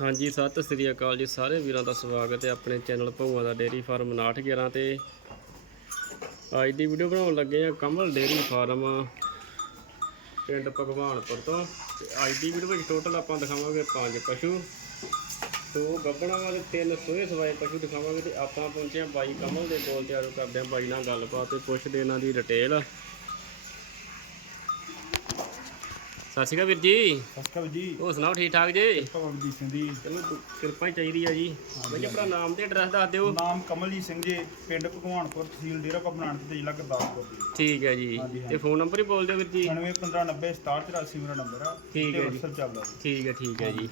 ਹਾਂਜੀ, ਸਤਿ ਸ੍ਰੀ ਅਕਾਲ ਜੀ ਸਾਰੇ ਵੀਰਾਂ ਦਾ ਸਵਾਗਤ ਹੈ ਆਪਣੇ ਚੈਨਲ ਭਊਆਂ ਦਾ ਡੇਰੀ ਫਾਰਮ 911 ਤੇ। ਅੱਜ ਦੀ ਵੀਡੀਓ ਬਣਾਉਣ ਲੱਗੇ ਆ ਕਮਲ ਡੇਰੀ ਫਾਰਮ, ਪਿੰਡ ਭਗਵਾਨਪੁਰ ਤੋਂ। ਤੇ ਅੱਜ ਦੀ ਵੀਡੀਓ ਵਿੱਚ ਟੋਟਲ ਆਪਾਂ ਦਿਖਾਵਾਂਗੇ ਪੰਜ ਪਸ਼ੂ। ਦੋ ਗੱਬਣਾ ਵਾਲੇ, ਤਿੰਨ ਸੋਹੇ ਸਵਾਏ ਪਸ਼ੂ ਦਿਖਾਵਾਂਗੇ ਤੇ ਆਪਾਂ ਪਹੁੰਚੇ ਆ ਬਾਈ ਕਮਲ ਦੇ ਕੋਲ ਤੇ ਆਜੋ ਕਰਦੇ ਆ ਬਾਈ ਨਾਲ ਗੱਲਬਾਤ ਤੇ ਪੁੱਛਦੇ ਇਹਨਾਂ ਦੀ ਡਿਟੇਲ ਸਤਿ ਸ਼੍ਰੀ ਅਕਾਲ ਵੀਰ ਜੀ। ਸਸਕਲ ਜੀ। ਹੋਰ ਸੁਣਾਓ ਠੀਕ ਠਾਕ ਜੀ? ਸਿੰਘ ਦੀ ਚਲੋ ਕਿਰਪਾ ਹੀ ਚਾਹੀਦੀ ਆ ਜੀ। ਬਈ ਆਪਣਾ ਨਾਮ ਤੇ ਐਡਰੈਸ ਦੱਸ ਦਿਓ। ਨਾਮ ਕਮਲਜੀਤ ਸਿੰਘ ਜੀ ਪਿੰਡ ਭਗਵਾਨਪੁਰ ਤਹਿਸੀਲ ਡੇਰਾ ਕਪਨਾਨ ਤੇ ਜ਼ਿਲ੍ਹਾ ਗੁਰਦਾਸਪੁਰ ਜੀ। ਠੀਕ ਹੈ ਜੀ। ਹਾਂਜੀ, ਤੇ ਫੋਨ ਨੰਬਰ ਹੀ ਬੋਲ ਦਿਓ ਵੀਰ ਜੀ। 9515906784 ਮੇਰਾ ਨੰਬਰ ਆ। ਠੀਕ ਹੈ ਜੀ। WhatsApp ਚੱਲਦਾ ਜੀ। ਠੀਕ ਹੈ ਠੀਕ ਹੈ ਜੀ।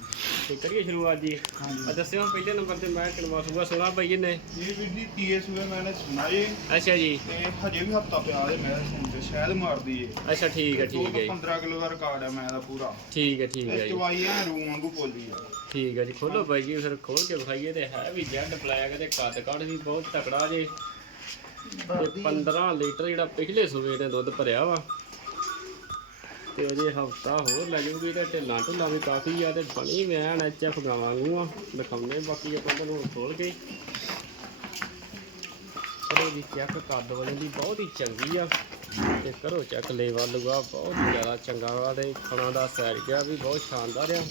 ਤੇ ਕਰੀਏ ਸ਼ੁਰੂਆਤ ਜੀ। ਹਾਂਜੀ। ਆ ਦੱਸਿਓ ਪਹਿਲੇ ਨੰਬਰ ਤੇ ਮੈਂ ਕਿਨਵਾ ਸੂਗਾ ਸੋਨਾ ਬਈ ਨੇ। ਇਹ ਵੀਰ ਜੀ ਤੀਏ ਸੂਏ ਮੈਨੇ ਸੁਣਾ ਜੀ। ਅੱਛਾ ਜੀ। ਤੇ ਹਜੇ ਵੀ ਹਫਤਾ ਪਿਆ ਦੇ ਮੈਂ ਸੁਣ ਤੇ ਸ਼ਾਇਦ ਮਾਰਦੀ ਏ। ਅੱਛਾ ਠੀਕ ਹੈ ਠੀਕ ਹੈ ਜੀ। 15 ਕਿਲੋ ਦਾ ਰਿਕਾਰਡ ਮੈਂ ਦਾ ਪੂਰਾ। ਠੀਕ ਹੈ ਠੀਕ ਹੈ ਜੀ। ਚਵਾਈ ਐ ਰੂ ਵਾਂਗੂ ਪੋਲੀ ਆ। ਠੀਕ ਹੈ ਜੀ ਖੋਲੋ ਬਾਈ ਜੀ ਫਿਰ ਖੋਲ ਕੇ ਵਿਖਾਈਏ ਤੇ ਹੈ ਵੀ ਜੈਡ ਬਲੈਕ ਤੇ ਕੱਦ ਕੱਢ ਵੀ ਬਹੁਤ ਤਕੜਾ ਜੇ। ਤੇ 15 ਲੀਟਰ ਜਿਹੜਾ ਪਿਛਲੇ ਸੂਬੇ ਨੇ ਦੁੱਧ ਭਰਿਆ ਵਾ। ਤੇ ਅਜੇ ਹਫਤਾ ਹੋਰ ਲੈ ਜੂਗੀ ਤੇ ਢਿੱਲਾਂ ਢੁੱਲਾਂ ਵੀ ਕਾਫੀ ਆ ਤੇ ਬਣੀ ਵੈਨ ਐਚ ਐਫ ਗਾਵਾਂ ਨੂੰ ਆ। ਦਿਖਾਉਂਦੇ ਬਾਕੀ ਆਪਾਂ ਤੁਹਾਨੂੰ ਹੁਣ ਖੋਲ ਕੇ। ਕਰੋ ਜੀ ਚੈੱਕ ਕੱਦ ਵਾਲੇ ਦੀ ਬਹੁਤ ਹੀ ਚੰਗੀ ਆ। ਤੇ ਕਰੋ ਚੈੱਕ ਲੇਵਾ ਲੂਗਾ ਬਹੁਤ ਜ਼ਿਆਦਾ ਚੰਗਾ ਵਾ ਤੇ ਖਣਾ ਦਾ ਸੈਰ ਗਿਆ ਵੀ ਬਹੁਤ ਸ਼ਾਨਦਾਰ ਆ।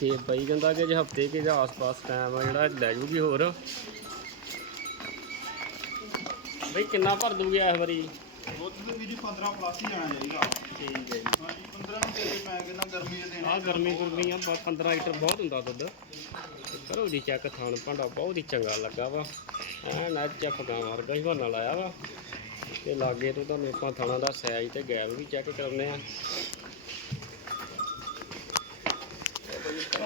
ਤੇ ਬਈ ਕਹਿੰਦਾ ਕਿ ਜੇ ਹਫ਼ਤੇ ਕੇ ਜਾਂ ਆਸ-ਪਾਸ ਟਾਈਮ ਆ ਜਿਹੜਾ ਲੈ ਜੂਗੀ ਹੋਰ। ਬਈ ਕਿੰਨਾ ਭਰ ਦੂਗੀ ਇਸ ਵਾਰੀ? ਦੁੱਧ ਤੇ ਵੀਰ ਜੀ 15 ਪਲੱਸ ਹੀ ਜਾਣਾ ਚਾਹੀਦਾ। ਠੀਕ ਹੈ ਜੀ। ਹਾਂਜੀ 15 ਨੂੰ ਦੇ ਦੇ ਮੈਂ ਕਹਿੰਦਾ ਗਰਮੀ ਦੇ ਦੇਣੇ ਆ ਗਰਮੀ ਗੁਰਮੀ ਆ ਬ- 15 ਲੀਟਰ ਬਹੁਤ ਹੁੰਦਾ ਦੁੱਧ। ਤੇ ਕਰੋ ਜੀ ਚੈੱਕ ਥਾਣ ਭਾਂਡਾ ਬਹੁਤ ਹੀ ਚੰਗਾ ਲੱਗਾ ਵਾ। ਐਨ ਅੱਜ ਫਗਾ ਵਰਗਾ ਹੀ ਬਣਾ ਲਾਇਆ ਵਾ। ਤੇ ਲਾਗੇ ਤੋਂ ਤੁਹਾਨੂੰ ਆਪਾਂ ਥਾਣਾ ਦਾ ਸਾਈਜ਼ ਤੇ ਗੈਪ ਵੀ ਚੈੱਕ ਕਰਾਉਂਦੇ ਆ।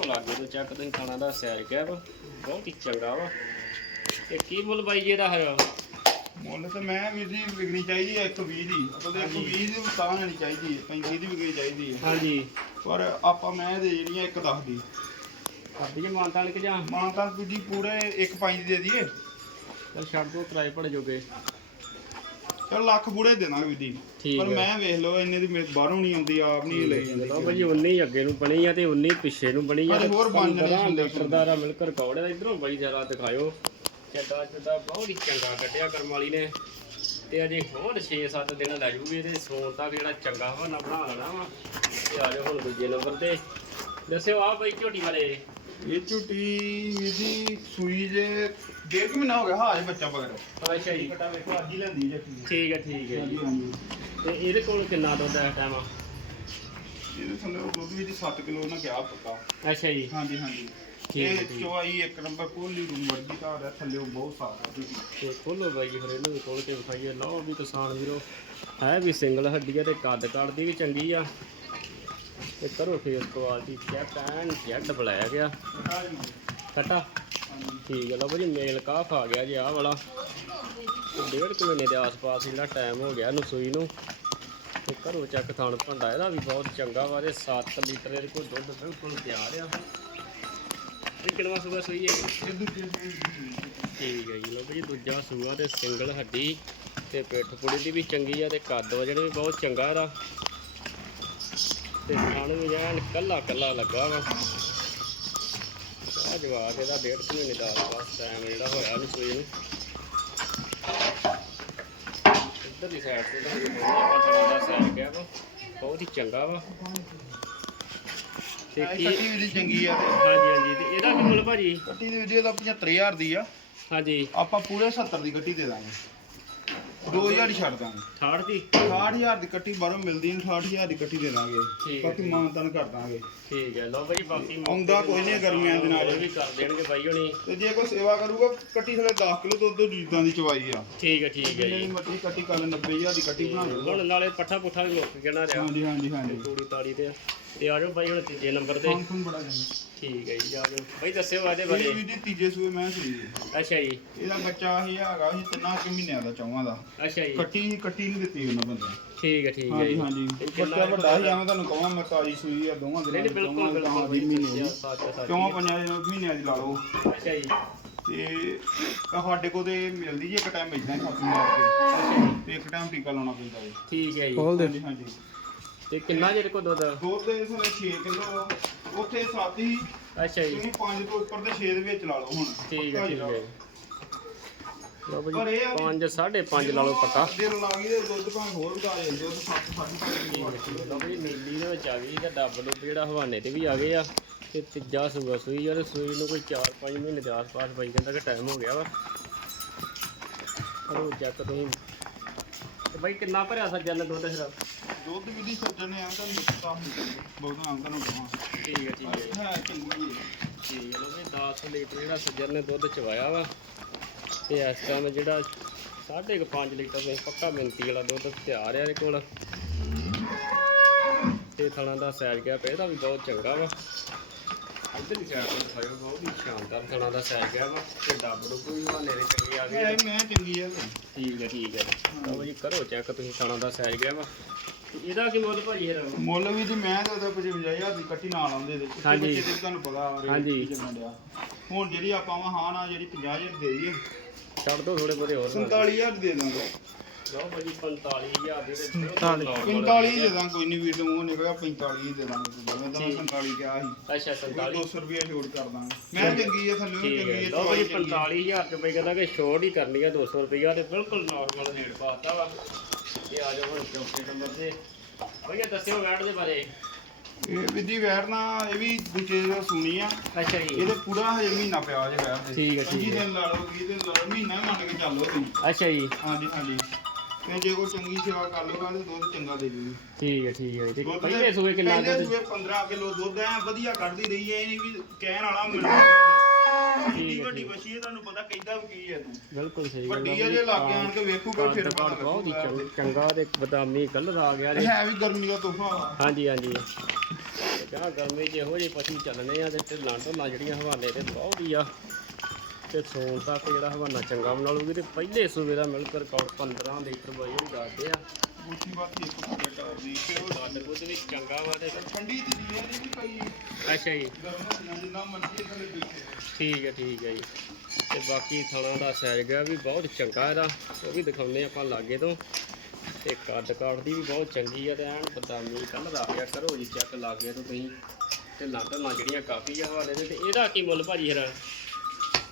ਲਾਗੇ ਤੋਂ ਚੈੱਕ ਤੇ ਥਾਣਾ ਦਾ ਸਾਈਜ਼ ਗੈਪ ਬਹੁਤ ਹੀ ਚੰਗਾ ਵਾ। ਤੇ ਕੀ ਮੁੱਲ ਬਾਈ ਜੀ ਇਹਦਾ ਹਰ ਮੁੱਲ ਤੇ ਮੈਂ ਵੀਰ ਜੀ ਵਿਕਣੀ ਚਾਹੀਦੀ ਹੈ 120 ਦੀ ਉਹਦੇ 120 ਦੀ ਤਾਂ ਲੈਣੀ ਚਾਹੀਦੀ ਹੈ 35 ਦੀ ਵਿਕਣੀ ਚਾਹੀਦੀ ਹੈ। ਹਾਂਜੀ। ਪਰ ਆਪਾਂ ਮੈਂ ਦੇ ਜਿਹੜੀਆਂ 110 ਦੀ। ਕਰਦੀ ਜੇ ਮਾਨਤਾ ਲਿਖ ਜਾ? ਮਾਂ ਤਾਂ ਵੀਰ ਜੀ ਪੂਰੇ 1.5 ਦੀ ਦੇ ਦਈਏ ਛੱਡ ਦੋ ਕਿਰਾਏ ਭੜ ਜੋਗੇ। ਚਲ ਲੱਖ ਪੂਰੇ ਦੇ ਦਾਂਗੇ ਵੀਰ ਜੀ। ਠੀਕ ਪਰ ਹੈ। ਮੈਂ ਵੇਖ ਲਓ ਇੰਨੇ ਦੀ ਮੇਰੇ ਬਾਹਰੋਂ ਨਹੀਂ ਆਉਂਦੀ ਆਪ ਨਹੀਂ ਲਈ ਜਾਂਦੀ। ਲਓ ਭਾਜੀ 19 ਅੱਗੇ ਨੂੰ ਬਣੀ ਆ ਤੇ 19 ਪਿੱਛੇ ਨੂੰ ਬਣੀ ਆ ਹਲੇ ਹੋਰ ਬਣ ਜਾਣੇ 15 ਸੀ ਲੀਟਰ ਦਾ ਰਾ ਮਿਲਕ ਰਿਕਾਰਡ ਹੈ ਇਧਰੋਂ ਬਾਈ ਜਰਾ ਦਿਖਾਇਓ। ਚੱਡਾ ਚੱਡਾ ਬਹੁਤ ਹੀ ਚੰਗਾ ਕੱਢਿਆ ਕਰਮ ਵਾਲੀ ਨੇ। ਤੇ ਅਜੇ ਹੋਰ 6-7 ਦਿਨ ਲੈ ਜੂਗੇ ਤੇ ਸੌਣ ਤੱਕ ਜਿਹੜਾ ਚੰਗਾ ਹੋਣਾ ਬਣਾ ਲੈਣਾ ਵਾ। ਤੇ ਆ ਜਾਓ ਹੁਣ ਦੂਜੇ ਨੰਬਰ ਤੇ। ਦੱਸਿਓ ਆ ਬਾਈ ਝੋਟੀ ਵਾਲੇ। ਇਹ ਝੁੱਟੀ ਜੀ ਸੂਈ ਜੇ ਡੇਢ ਮਹੀਨਾ ਹੋ ਗਿਆ ਹਾਜ ਬੱਚਾ ਪਕੜ ਅੱਛਾ ਜੀ। ਕਟਾ ਵੇਖੋ ਅੱਜ ਹੀ ਲੈਂਦੀ ਜੇ ਠੀਕ ਹੈ ਠੀਕ ਹੈ ਜੀ। ਤੇ ਇਹਦੇ ਕੋਲ ਕਿੰਨਾ ਦੁੱਧ ਹੈ ਟਾਈਮ ਇਹਦੇ ਥੱਲੇ ਉਹ ਦੁੱਧ ਵਿੱਚ 7 ਕਿਲੋ ਉਹਨਾਂ ਕਿਹਾ ਪੱਕਾ। ਅੱਛਾ ਜੀ। ਹਾਂਜੀ ਹਾਂਜੀ। ਹੈ, ਇਹ। ਚਵਾਈ ਇੱਕ ਨੰਬਰ ਕੋਲੀ ਰੂਮ ਵਰਗੀ ਤਾਂ ਹੈ ਥੱਲੇ ਉਹ ਬਹੁਤ ਸਾਰਾ ਝੁੱਟੀ। ਤੇ ਖੋਲੋ ਬਾਈ ਜੀ ਫਿਰ ਇਹਨੂੰ ਖੋਲ ਕੇ ਵਿਖਾਈਏ। ਲਓ ਵੀ ਕਿਸਾਨ ਵੀਰੋ ਹੈ ਵੀ ਸਿੰਗਲ ਹੱਡੀ ਆ ਤੇ ਕੱਦ ਕੱਢਦੀ ਵੀ ਚੰਗੀ ਆ। ਤੇ ਕਰੋ face quality check N Z ਬੁਲਾਇਆ ਗਿਆ। ਕਟਾ ਠੀਕ ਹੈ ਲਓ ਭਾਜੀ, ਮੇਲ ਕਾਫ ਆ ਗਿਆ ਜੀ, ਆਹ ਵਾਲਾ। ਡੇਢ ਕੁ ਮਹੀਨੇ ਦੇ ਆਸ-ਪਾਸ ਜਿਹੜਾ ਟਾਈਮ ਹੋ ਗਿਆ ਇਹਨੂੰ ਸੂਈ ਨੂੰ। ਤੇ ਕਰੋ ਚੈੱਕ ਥਾਣ ਭੰਡਾ, ਇਹਦਾ ਵੀ ਬਹੁਤ ਚੰਗਾ ਵਾ ਤੇ 7 ਲੀਟਰ ਇਹਦੇ ਕੋਲ ਦੁੱਧ ਬਿਲਕੁਲ ਤਿਆਰ ਆ। ਇਹ ਕਿੰਨਾ ਸੂਆ ਸੂਈ ਹੈ? ਠੀਕ ਹੈ ਜੀ, ਲਓ ਜੀ ਦੂਜਾ ਸੂਆ ਤੇ ਸਿੰਗਲ ਹੱਡੀ ਤੇ ਪਿੱਠ ਪੁੜੀ ਦੀ ਵੀ ਚੰਗੀ ਆ ਤੇ ਕੱਦ ਵਜਣ ਵੀ ਬਹੁਤ ਚੰਗਾ ਇਹਦਾ। ਤੇ ਖਾਣ ਵੀ ਜਾਨ ਕੱਲਾ ਕੱਲਾ ਲੱਗਾ ਵਾ। ਆ ਜਵਾਬ ਇਹਦਾ ਡੇਢ ਕੁ ਮਹੀਨੇ ਦਾ ਆਸ ਟਾਈਮ ਜਿਹੜਾ ਹੋਇਆ ਨੂੰ ਸੂਈ ਨੂੰ। ਇੱਧਰ ਦੀ ਸਾਈਡ ਤੇ ਤਾਂ ਵੀ ਆਪਾਂ ਦਾ ਸਾਈਡ ਗਿਆ ਵਾ ਬਹੁਤ ਹੀ ਚੰਗਾ ਵਾ। ਤੇ ਇਹ ਕੀ ਕੱਟੀ ਵੀ ਚੰਗੀ ਆ। ਤੇ ਹਾਂਜੀ ਹਾਂਜੀ ਤੇ ਇਹਦਾ ਕੀ ਮੁੱਲ ਭਾਜੀ? ਕੱਟੀ ਦੀ ਵੀਡੀਓ ਦਾ 75000 ਦੀ ਆ। ਹਾਂਜੀ। ਆਪਾਂ ਪੂਰੇ 70 ਦੀ ਕੱਟੀ ਦੇ ਦਾਂਗੇ। 2000 ਹੀ ਛੱਡ ਦਾਂਗੇ। 68 ਦੀ? 60000 ਦੀ ਕੱਟੀ ਬਾਹਰੋਂ ਮਿਲਦੀ ਹੈ 68000 ਦੀ ਕੱਟੀ ਦੇ ਦਾਂਗੇ। ਠੀਕ ਹੈ, ਬਾਕੀ ਮਾਨਤਨ ਕਰ ਦਾਂਗੇ। ਠੀਕ ਹੈ ਲਓ ਭਾਈ ਬਾਕੀ ਆਉਂਦਾ ਕੋਈ ਨਹੀਂ ਗਰਮੀਆਂ ਦੇ ਨਾਲ। ਇਹ ਵੀ ਕਰ ਦੇਣਗੇ ਬਾਈ ਹੋਣੀ। ਤੇ ਜੇ ਕੋਈ ਸੇਵਾ ਕਰੂਗਾ ਕੱਟੀ ਥਲੇ 10 ਕਿਲੋ ਦੁੱਧ ਰੀਦਾਂ ਦੀ ਚਵਾਈ ਆ। ਠੀਕ ਹੈ ਠੀਕ ਹੈ ਜੀ। ਦੀ ਮੱਟੀ ਕੱਟੀ ਕੱਲ 90000 ਦੀ ਕੱਟੀ ਬਣਾ ਲਓ। ਹੁਣ ਨਾਲੇ ਪੱਠਾ ਪੁੱਠਾ ਵੀ ਮੁੱਕ ਜਾਣਾ ਰਿਹਾ। ਹਾਂਜੀ ਹਾਂਜੀ ਹਾਂਜੀ। ਤੂੜੀ ਤਾੜੀ ਤੇ। ਤੇ ਆ ਜਾਓ ਬਾਈ ਹੁਣ ਤੀਜੇ ਨੰਬਰ ਤੇ। ਫੰਕਸ਼ਨ ਬੜਾ ਜਾਂਦਾ ਠੀਕ ਹੈ ਜੀ ਜਾਓ ਬਾਈ ਦੱਸਿਓ ਆਦੇ ਇਹ ਬਾਰੇ। ਵੀ ਦੀ ਤੀਜੇ ਸੂਏ ਮੈਂ ਸੂਈ ਹੈ। ਅੱਛਾ ਜੀ। ਇਹਦਾ ਬੱਚਾ ਹੀ ਹੈਗਾ ਸੀ ਤਿੰਨਾਂ ਕੁ ਮਹੀਨਿਆਂ ਦਾ ਚੌਵਾਂ ਦਾ। ਅੱਛਾ ਜੀ। ਕੱਟੀ ਕੱਟੀ ਨਹੀਂ ਦਿੱਤੀ ਉਹਨਾਂ ਬੰਦੇ ਨੇ। ਠੀਕ ਹੈ ਠੀਕ ਹੈ ਹਾਂਜੀ ਜੀ। ਹਾਂਜੀ ਤੇ ਕਿੰਨਾ ਬੱਚਾ ਵੱਡਾ ਹੀ ਆਵਾਂ ਤੁਹਾਨੂੰ ਕਹਾਂ ਮੈਂ ਤਾਜੀ ਸੂਈ ਆ ਦੋਵਾਂ ਨਹੀਂ ਦਿਨਾਂ ਨਹੀਂ ਦੀ, ਬਿਲਕੁਲ ਦੋਵਾਂ ਬਿਲਕੁਲ ਦੀ ਬਾਈ ਮਹੀਨੇ ਦੀ। ਸੱਚ ਸੱਚ ਚੌਵਾਂ ਪੰਜਾਂ ਦੇ ਮਹੀਨਿਆਂ ਦੀ ਲਾ ਲਓ। ਅੱਛਾ ਜੀ। ਤੇ ਸਾਡੇ ਕੋਲ ਤੇ ਮਿਲਦੀ ਜੀ ਇੱਕ ਟਾਈਮ ਇਦਾਂ ਹੀ ਖਤਮ ਮਾਰ ਕੇ। ਤੇ ਇੱਕ ਟਾਈਮ ਟੀਕਾ ਲਾਉਣਾ ਪੈਂਦਾ ਜੀ। ਠੀਕ ਹੈ ਜੀ। ਹਾਂਜੀ ਹਾਂਜੀ। ਤੇ ਕਿੰਨਾ ਜਿਹੜੇ ਕੋ ਦੁੱਧ? ਦੁੱਧ ਦੇ ਥਲੇ 6 ਕਿਲੋ ਉੱਥੇ 7 ਹੀ ਅੱਛਾ ਜੀ। ਤੁਸੀਂ 5 ਤੋਂ ਉੱਪਰ ਤੇ 6 ਦੇ ਵਿੱਚ ਲਾ ਲਓ ਹੁਣ। ਠੀਕ ਹੈ ਠੀਕ। ਹੈ। ਲਓ ਪਰ ਭਾਜੀ ਇਹ ਆ ਵੀ- 5 5.5 ਲਾ ਲਓ ਪੱਕਾ। ਦਿਲ ਲਾ ਗਈ ਤੇ ਦੁੱਧ ਭਾਵੇਂ ਹੋਰ ਵਧਾ ਦੇ ਦੁੱਧ 7 7.5 ਕਿਲੋ ਲਓ ਭਾਜੀ ਨੀਲੀ ਦੇ ਵਿੱਚ ਆ ਗਈ ਤੇ ਡੱਬ ਡੁੱਬ ਜਿਹੜਾ ਹਵਾਨੇ ਤੇ ਵੀ ਆ ਗਏ ਆ। ਤੇ ਤੀਜਾ ਸੂਆ ਸੂਈ ਯਾਰ ਸੂਈ ਨੂੰ ਕੋਈ 4-5 ਮਹੀਨੇ ਦੇ ਆਸ-ਪਾਸ ਬਾਈ ਕਹਿੰਦਾ ਕਿ ਟਾਈਮ ਹੋ ਗਿਆ ਵਾ। ਕਰੋ ਚੈੱਕ ਤੁਸੀਂ ਤੇ ਬਾਈ ਕਿੰਨਾ ਭਰਿਆ ਸੱਜਣ ਨੇ ਦੁੱਧ ਫਿਰ? ਦੁੱਧ ਵੀ ਦੀ ਸੱਜਣ ਨੇ ਆਂ ਤਾਂ ਨਿਕਤਾ ਬਹੁਤ ਆਂ ਤਾਂ ਨੂੰ ਕਹਾਂ ਠੀਕ ਹੈ ਠੀਕ ਹੈ। ਹੈ ਚੰਗੀ ਹੈ ਠੀਕ ਹੈ ਜੀ 10 ਲੀਟਰ ਜਿਹੜਾ ਸੱਜਣ ਨੇ ਦੁੱਧ ਚਵਾਇਆ ਵਾ ਤੇ ਇਸ ਟਾਈਮ ਜਿਹੜਾ 5.5 ਲੀਟਰ ਦੇ ਪੱਕਾ ਮਿੰਤੀ ਵਾਲਾ ਦੁੱਧ ਤਿਆਰ ਆ ਇਹਦੇ ਕੋਲ। ਤੇ ਥਣਾ ਦਾ ਸਾਈਜ਼ ਗਿਆ ਇਹਦਾ ਵੀ ਬਹੁਤ ਚੰਗਾ ਵਾ। ਇੱਧਰ ਦੀ ਸਾਈਡ ਤੋਂ ਦਿਖਾਇਓ ਬਹੁਤ ਹੀ ਸ਼ਾਨਦਾਰ ਥਣਾ ਦਾ ਸਾਈਜ਼ ਗਿਆ ਵਾ ਤੇ ਡੱਬ ਡੁੱਬ ਵੀ ਵਾ ਨੇਰੇ ਚੰਗੇ ਆ ਹੈ ਗਏ ਮੈਂ ਚੰਗੀ ਹੈ ਠੀਕ ਹੈ ਠੀਕ ਹੈ ਲਓ ਜੀ ਕਰੋ ਚੈੱਕ ਤੁਸੀਂ ਥਣਾ ਦਾ ਸਾਈਜ਼ ਗਿਆ ਵਾ। ਤੇ ਇਹਦਾ ਕੀ ਮੁੱਲ ਭਾਜੀ ਇਹ ਮੁੱਲ ਵੀ ਜੀ ਮੈਂ ਤਾਂ ਉਹਦਾ 55000 ਦੀ ਕੱਟੀ ਨਾਲ ਆਉਂਦੇ ਦੇ ਪਿੱਛੇ ਹਾਂਜੀ। ਬੱਚੇ ਤੁਹਾਨੂੰ ਪਤਾ ਹਾਂਜੀ। ਕੀ ਚੱਲਣ ਡਿਆ। ਹੁਣ ਜਿਹੜੀ ਆਪਾਂ ਵਾ ਹਾਂ ਨਾ ਜਿਹੜੀ 50000 ਦੇ ਦਈਏ। ਛੱਡ ਦੋ ਥੋੜੇ ਬਹੁਤੇ ਹੋਰ। 47000 ਦੇ ਦਾਂਗੇ। ਲਓ ਭਾਜੀ 45000 ਦੇ ਤੇ 45 ਦੇ ਦਾਂ ਕੋਈ ਨਹੀਂ ਵੀਰ ਤੋਂ ਮੂੰਹ ਨਿਕਲਿਆ 45 ਦੇ ਦਾਂਗੇ ਮੈਂ ਤਾਂ ਠੀਕ। 47 ਕਿਹਾ ਸੀ। ਅੱਛਾ ਕੋਈ 47 200 ਰੁਪਏ ਛੋਟ ਕਰ ਦਾਂਗੇ। ਮੈਂ ਚੰਗੀ ਹੈ ਥੱਲੇ ਠੀਕ ਚੰਗੀ ਹੈ ਹੈ। ਲਓ ਭਾਜੀ ਚੰਗੀ ਹੈ। 45000 ਰੁਪਏ ਕਹਿੰਦਾ ਕਿ ਛੋਟ ਹੀ ਕਰਨੀ ਹੈ 200 ਰੁਪਇਆ ਤੇ ਬਿਲਕੁਲ ਨਾਰਮਲ ਰੇਟ ਪਾਤਾ ਵਾ। ਤੇ ਆ ਜਾਓ ਹੁਣ ਚੌਥੇ ਨੰਬਰ ਤੇ ਭਈਆ ਦੱਸਿਓ ਵੈਟ ਦੇ ਬਾਰੇ। ਇਹ ਵਿਧੀ ਵੈਰ ਨਾ ਇਹ ਵੀ ਦੂਜੇ ਦਾ ਸੁਣੀ ਆ। ਅੱਛਾ ਜੀ। ਇਹਦੇ ਪੂਰਾ ਹਜੇ ਮਹੀਨਾ ਪਿਆ ਜੇ ਵੈਰ ਦੇ। ਠੀਕ ਹੈ, ਠੀਕ 25 ਹੈ। ਦਿਨ ਲਾ ਲਓ 20 ਦਿਨ ਲਾ ਲਓ ਮਹੀਨਾ ਹੀ ਮੰਨ ਕੇ ਚੱਲੋ ਤੁਸੀਂ। ਅੱਛਾ ਜੀ। ਹਾਂਜੀ ਹਾਂਜੀ। ਤੇ ਜੇ ਕੋਈ ਚੰਗੀ ਸੇਵਾ ਕਰ ਲਊਗਾ ਤੇ ਦੁੱਧ ਚੰਗਾ ਦੇ ਜੂਗੀ ਠੀਕ ਹੈ ਠੀਕ ਹੈ ਤੇ ਦੁੱਧ ਪਹਿਲੇ ਸੂਏ ਕਿੰਨਾ ਪਹਿਲੇ ਦੁੱਧ? ਸੂਏ 15 ਕਿਲੋ ਦੁੱਧ ਐ ਵਧੀਆ ਕੱਢਦੀ ਰਹੀ ਐ ਇਹ ਨਹੀਂ ਵੀ ਕਹਿਣ ਵਾਲਾ ਮਿਲ ਇੰਨੀ ਹੈ, ਵੱਡੀ ਠੀਕ। ਹੈ। ਤੁਹਾਨੂੰ ਪਤਾ ਕਹਿੰਦਾ ਵੀ ਕੀ ਹੈ ਤੂੰ। ਬਿਲਕੁਲ ਸਹੀ ਗੱਲ ਵੱਡੀ ਆ ਜੇ ਲਾਗੇ ਆਣ ਕੇ ਵੇਖੂਗਾ ਫਿਰ ਪਤਾ ਕਾਰਡ ਬਹੁਤ ਹੀ ਲੱਗੂਗਾ ਚੰਗ- ਚੰਗਾ ਤੇ ਬਦਾਮੀ ਕਲਰ ਆ ਗਿਆ ਜੀ। ਹੈ ਵੀ ਗਰਮੀ ਦਾ ਤੋਹਫਾ ਹਾਂਜੀ ਹਾਂਜੀ। ਤੇ ਗਰਮੀ 'ਚ ਇਹੋ ਜਿਹੇ ਪਸ਼ੂ ਚੱਲਣੇ ਆ ਤੇ ਢਿੱਲਾਂ ਢੋਲਾਂ ਜਿਹੜੀਆਂ ਹਵਾਲੇ ਤੇ ਬਹੁਤ ਹੀ ਆ। ਤੇ ਸੌਣ ਤੱਕ ਜਿਹੜਾ ਹਵਾਨਾ ਚੰਗਾ ਬਣਾ ਲੂਗੀ ਤੇ ਪਹਿਲੇ ਸੂਬੇ ਦਾ ਮਿਲਕ ਰਿਕਾਰਡ 15 ਲੀਟਰ ਬਾਈ ਉਹ ਦੱਸਦੇ ਆ। ਬੂਟੀ ਬਾਤੀ ਇੱਕ ਪੂਰੇ ਟੌਰ ਦੀ ਤੇ ਉਹ ਸਾਡੇ ਦੁੱਧ ਵੀ ਚੰਗਾ ਵਾ ਤੇ ਠੰਡੀ ਦੀ ਨਹੀਂ ਇਹਦੀ ਵੀ ਪਈ ਅੱਛਾ ਜੀ। ਜਿੰਨਾ ਮਰਜ਼ੀ ਥੱਲੇ ਠੀਕ ਹੈ ਠੀਕ ਹੈ ਜੀ। ਤੇ ਬਾਕੀ ਥਣਾ ਦਾ ਸਾਈਜ਼ ਗਿਆ ਵੀ ਬਹੁਤ ਚੰਗਾ ਇਹਦਾ। ਉਹ ਵੀ ਦਿਖਾਉਂਦੇ ਆਪਾਂ ਲਾਗੇ ਤੋਂ। ਤੇ ਕੱਦ ਕਾਠ ਦੀ ਵੀ ਬਹੁਤ ਚੰਗੀ ਆ ਤੇ ਐਨ ਬਦਾਮੀ ਕਲਰ ਆ ਗਿਆ। ਕਰੋ ਜੀ ਚੈੱਕ ਲਾਗੇ ਤੋਂ ਤੁਸੀਂ। ਤੇ ਢੱਲਾਂ ਜਿਹੜੀਆਂ ਕਾਫੀ ਆ ਹਵਾਲੇ ਦੇ। ਤੇ ਇਹਦਾ ਕੀ ਮੁੱਲ ਭਾਜੀ ਫਿਰ?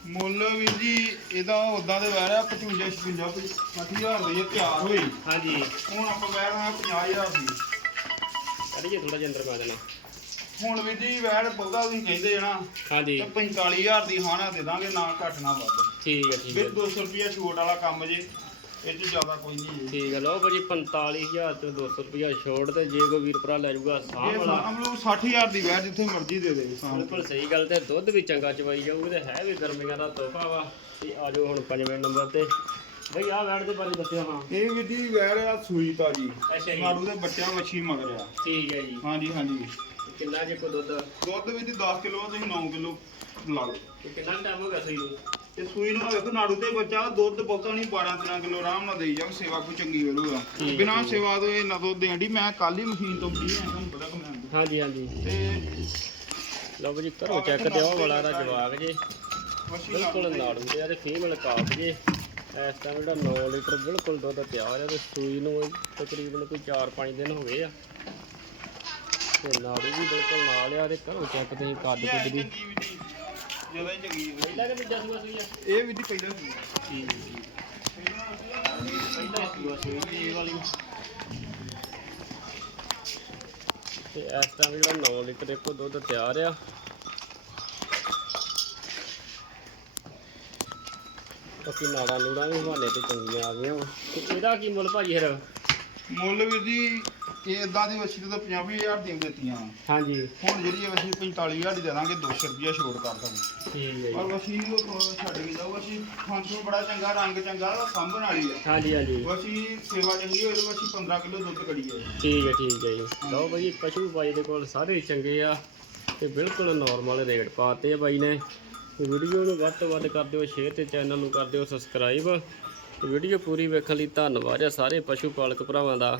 ਮੁੱਲ ਵੀ ਜੀ ਇਹਦਾ ਉਦਾਂ ਦੇ ਵੈਰ ਆ 55 56 60000 ਦੀ ਇਹ ਤਿਆਰ ਹੋਈ। ਹਾਂਜੀ। ਹੁਣ ਆਪਾਂ ਵੈਰ ਆ 50000 ਦੀ। ਕਰੀਏ ਥੋੜਾ ਜਿਹਾ ਅੰਦਰ ਪਾ ਦੇਣਾ। ਹੁਣ ਵੀ ਜੀ ਵੈਰ ਬਹੁਤਾ ਤੁਸੀਂ ਕਹਿੰਦੇ ਜਣਾ ਹਾਂਜੀ। ਤੇ 45000 ਦੀ ਹਾਣਾ ਦੇ ਦਾਂਗੇ ਨਾ ਘੱਟ ਨਾ ਵੱਧ। ਠੀਕ ਹੈ ਠੀਕ ਫਿਰ ਹੈ 200 ਰੁਪਿਆ ਛੋਟ ਵਾਲਾ ਕੰਮ ਜੇ। ਇਹ ਚ ਜ਼ਿਆਦਾ ਕੋਈ ਨਹੀਂ ਜੀ ਠੀਕ ਹੈ ਲਓ ਭਾਜੀ 45000 ਤੇ 200 ਰੁਪਇਆ ਛੋੜ ਤੇ ਜੇ ਕੋਈ ਵੀਰ ਭਰਾ ਲੈ ਜਾਊਗਾ ਸਾਹ ਇਹ ਵਾਲਾ ਸਾਹਮਣੇ 60000 ਦੀ ਵੈਰ ਜਿੱਥੇ ਮਰਜ਼ੀ ਦੇ ਦੇ ਸਾਹਮਣੇ ਬਿਲਕੁਲ ਸਹੀ ਗੱਲ ਤੇ ਦੁੱਧ ਵੀ ਚੰਗਾ ਚਵਾਈ ਜਾਊਗੀ ਤੇ ਹੈ ਵੀ ਗਰਮੀਆਂ ਦਾ ਤੋਹਫਾ ਵਾ। ਤੇ ਆ ਜਾਓ ਹੁਣ ਪੰਜਵੇਂ ਨੰਬਰ ਤੇ। ਬਈ ਆਹ ਵੈਟ ਦੇ ਬਾਰੇ ਦੱਸਿਓ ਹਾਂ। ਇਹ ਵੀ ਜੀ ਵੈਰ ਆ ਸੂਈ ਤਾਜੀ। ਅੱਛਾ ਜੀ। ਨਾੜੂ ਦੇ ਬੱਚਾ ਵੱਛੀ ਮਗਰ ਆ। ਠੀਕ ਹੈ ਜੀ। ਹਾਂਜੀ ਹਾਂਜੀ। ਕਿੰਨਾ ਜੇ ਕੋ ਦੁੱਧ? ਦੁੱਧ ਵੀ ਜੀ 10 ਕਿਲੋ ਤੁਸੀਂ 9 ਕਿਲੋ ਲਾ ਲਓ। ਤੇ ਕਿੰਨਾ ਟਾਈਮ ਹੋ ਗਿਆ ਸਹੀ ਨੂੰ? ਤੇ ਸੂਈ ਨੂੰ ਵੇਖੋ ਨਾੜੂ ਤੇ ਬੱਚਾ ਦੁੱਧ ਬਹੁਤਾ ਨਹੀਂ 12 13 ਕਿਲੋ ਆਰਾਮ ਨਾਲ ਦੇਈ ਜਾਓ ਸੇਵਾ ਕੋਈ ਚੰਗੀ ਵੇਲੂਗਾ ਬਿਨਾਂ। ਸੇਵਾ ਤੋਂ ਇਹ ਨਾ ਦੁੱਧ ਦੇਣ ਦੀ ਮੈਂ ਕੱਲ ਹੀ ਮਸ਼ੀਨ ਤੋਂ ਪੀ ਆ ਤੁਹਾਨੂੰ ਪਤਾ ਕਮਾਂਡ ਹਾਂਜੀ ਹਾਂਜੀ। ਤੇ ਲਓ ਜੀ ਘਰੋਂ ਚੈੱਕ ਤੇ ਉਹ ਵਾਲਾ ਦਾ ਜਵਾਬ ਜੇ ਬਿਲਕੁਲ ਨਾੜੂ ਤੇ ਆ ਤੇ ਫੀਮੇਲ ਕਾਫ ਜੇ। ਇਸ ਟਾਈਮ ਜਿਹੜਾ 9 ਲੀਟਰ ਬਿਲਕੁਲ ਦੁੱਧ ਤਿਆਰ ਹੈ ਤੇ ਸੂਈ ਨੂੰ ਤਕਰੀਬਨ ਕੋਈ 4-5 ਦਿਨ ਹੋ ਗਏ ਆ। ਤੇ ਨਾੜੂ ਵੀ ਬਿਲਕੁਲ ਨਾਲ ਆ ਤੇ ਘਰੋਂ ਚੈੱਕ ਤੁਸੀਂ ਕੱਦ ਕੁੱਦ ਵੀ ਜੀ ਜ਼ਿਆਦਾ ਹੀ ਚੰਗੀ ਹੈ। ਪਹਿਲਾਂ ਕਿ ਦੂਜਾ ਸੂਆ ਸੂਈ ਆ ਇਹ ਵੀ ਜੀ ਪਹਿਲਾਂ ਸੀ ਠੀਕ ਪਹਿਲਾਂ ਸੂਆ ਸੂਈ ਸੀ ਇਹ ਵਾਲੀ। ਤੇ ਇਸ ਟਾਈਮ ਜਿਹੜਾ 9 ਲੀਟਰ ਇੱਕੋ ਦੁੱਧ ਤਿਆਰ ਆ। ਬਾਕੀ ਨਾੜਾ ਨੂੜਾ ਵੀ ਹਵਾਲੇ ਤੇ ਚੰਗੀਆਂ ਆ ਗਈਆਂ। ਤੇ ਇਹਦਾ ਕੀ ਮੁੱਲ ਭਾਜੀ ਫਿਰ? ਮੁੱਲ ਵੀ ਜੀ ਇਹ ਇਦਾਂ ਦੀ ਵਸੀ ਤਾਂ 50000 ਦੀਆਂ ਦਿੱਤੀਆਂ। ਹਾਂਜੀ। ਹੁਣ ਜਿਹੜੀ ਵਸੀ 45000 ਦੀ ਦੇ ਦਾਂਗੇ 200 ਰੁਪਿਆ ਛੋਟ ਕਰ ਦਾਂਗੇ। ਠੀਕ ਹੈ ਜੀ। ਵਸੀ ਥੋੜ੍ਹਾ ਛੱਡ ਕੇ ਜਾਓ ਵਸੀ ਫਾਂਸੂ ਬੜਾ ਚੰਗਾ ਰੰਗ ਚੰਗਾ ਉਹ ਸਾਂਭਣ ਵਾਲੀ ਆ। ਹਾਂਜੀ ਹਾਂਜੀ। ਵਸੀ ਸੇਵਾ ਚੰਗੀ ਹੋਏ ਤਾਂ ਵਸੀ 15 ਕਿਲੋ ਦੁੱਧ ਕੜੀ ਹੈ ਠੀਕ ਹੈ ਠੀਕ ਹੈ ਜੀ। ਲਓ ਬਾਈ ਪਸ਼ੂ ਬਾਈ ਦੇ ਕੋਲ ਸਾਰੇ ਹੀ ਚੰਗੇ ਆ ਤੇ ਬਿਲਕੁਲ ਨਾਰਮਲ ਰੇਟ ਪਾਤੇ ਆ ਬਾਈ ਨੇ। ਤੇ ਵੀਡੀਓ ਨੂੰ ਵੱਧ ਤੋਂ ਵੱਧ ਕਰ ਦਿਓ ਸ਼ੇਅਰ ਤੇ ਚੈਨਲ ਨੂੰ ਕਰ ਦਿਓ ਸਬਸਕ੍ਰਾਈਬ ਵੀਡੀਓ ਪੂਰੀ ਵੇਖਣ ਲਈ ਧੰਨਵਾਦ ਆ ਸਾਰੇ ਪਸ਼ੂ ਪਾਲਕ ਭਰਾਵਾਂ ਦਾ।